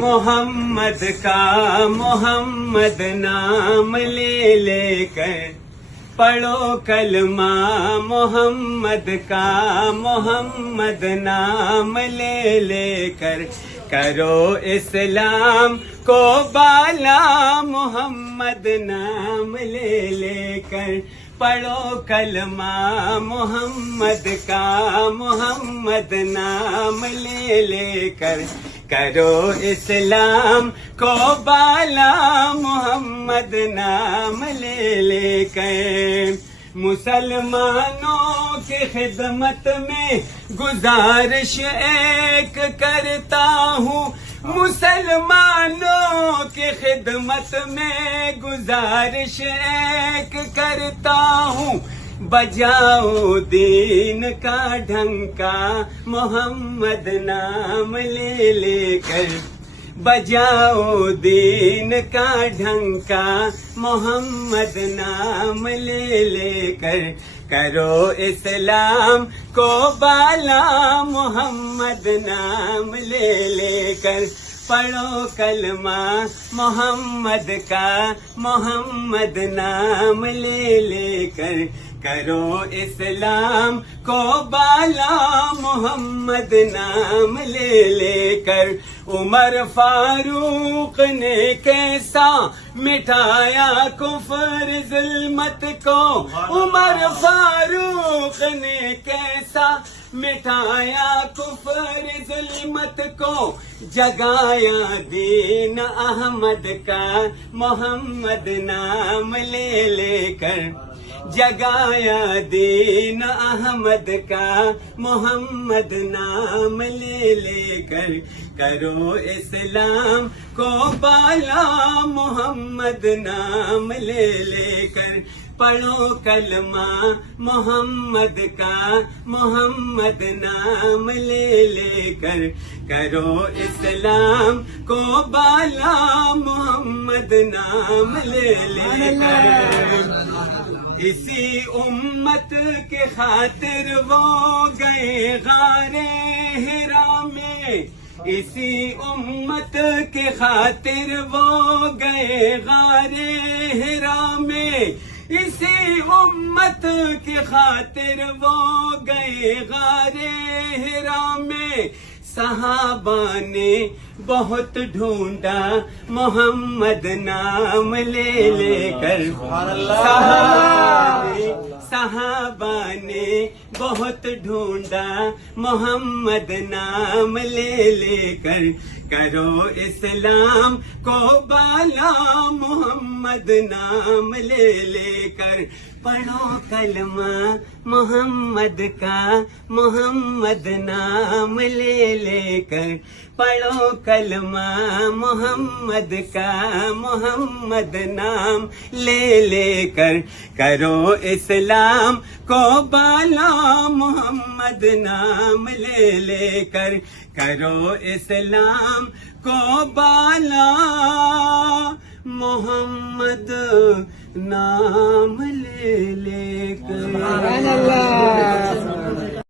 محمد کا محمد نام لے لے کر پڑھو کلمہ محمد کا محمد نام لے لے کر کرو اسلام کو بالا محمد نام لے لے کر پڑھو کلمہ محمد کا محمد نام لے لے کر کرو اسلام کو بالا محمد نام لے لے کر مسلمانوں کی خدمت میں گزارش ایک کرتا ہوں مسلمانوں کی خدمت میں گزارش ایک کرتا ہوں بجاؤ دین کا ڈھنکا محمد نام لے لے کر بجاؤ دین کا ڈھنکا محمد نام لے لے کر کرو اسلام کو بالا محمد نام لے لے کر پڑھو کلمہ محمد کا محمد نام لے لے کر کرو اسلام کو بالا محمد نام لے لے کر عمر فاروق نے کیسا مٹایا کفر ظلمت کو عمر فاروق نے کیسا مٹایا کفر ظلمت کو جگایا دین احمد کا محمد نام لے لے کر جگایا دین احمد کا محمد نام لے لے کر کرو اسلام کو بالا محمد نام لے لے کر پڑھو کلمہ محمد کا محمد نام لے لے کر کرو اسلام کو بالا محمد نام لے لے کر اسی امت کے خاطر وہ گئے غار حرا میں اسی امت کے خاطر وہ گئے غار حرا میں اسی امت کی خاطر وہ گئے غار حرا میں صحابہ نے بہت ڈھونڈا محمد نام لے لے کر صحابہ نے بہت ڈھونڈا محمد نام لے لے کر کرو اسلام کو بالا محمد نام لے لے کر پڑھو کلمہ محمد کا محمد نام لے لے کر پڑھو کلمہ محمد کا محمد نام لے لے کر کرو اسلام کو بالا محمد نام لے لے کر کرو اسلام کو بالا محمد نام لے لے کر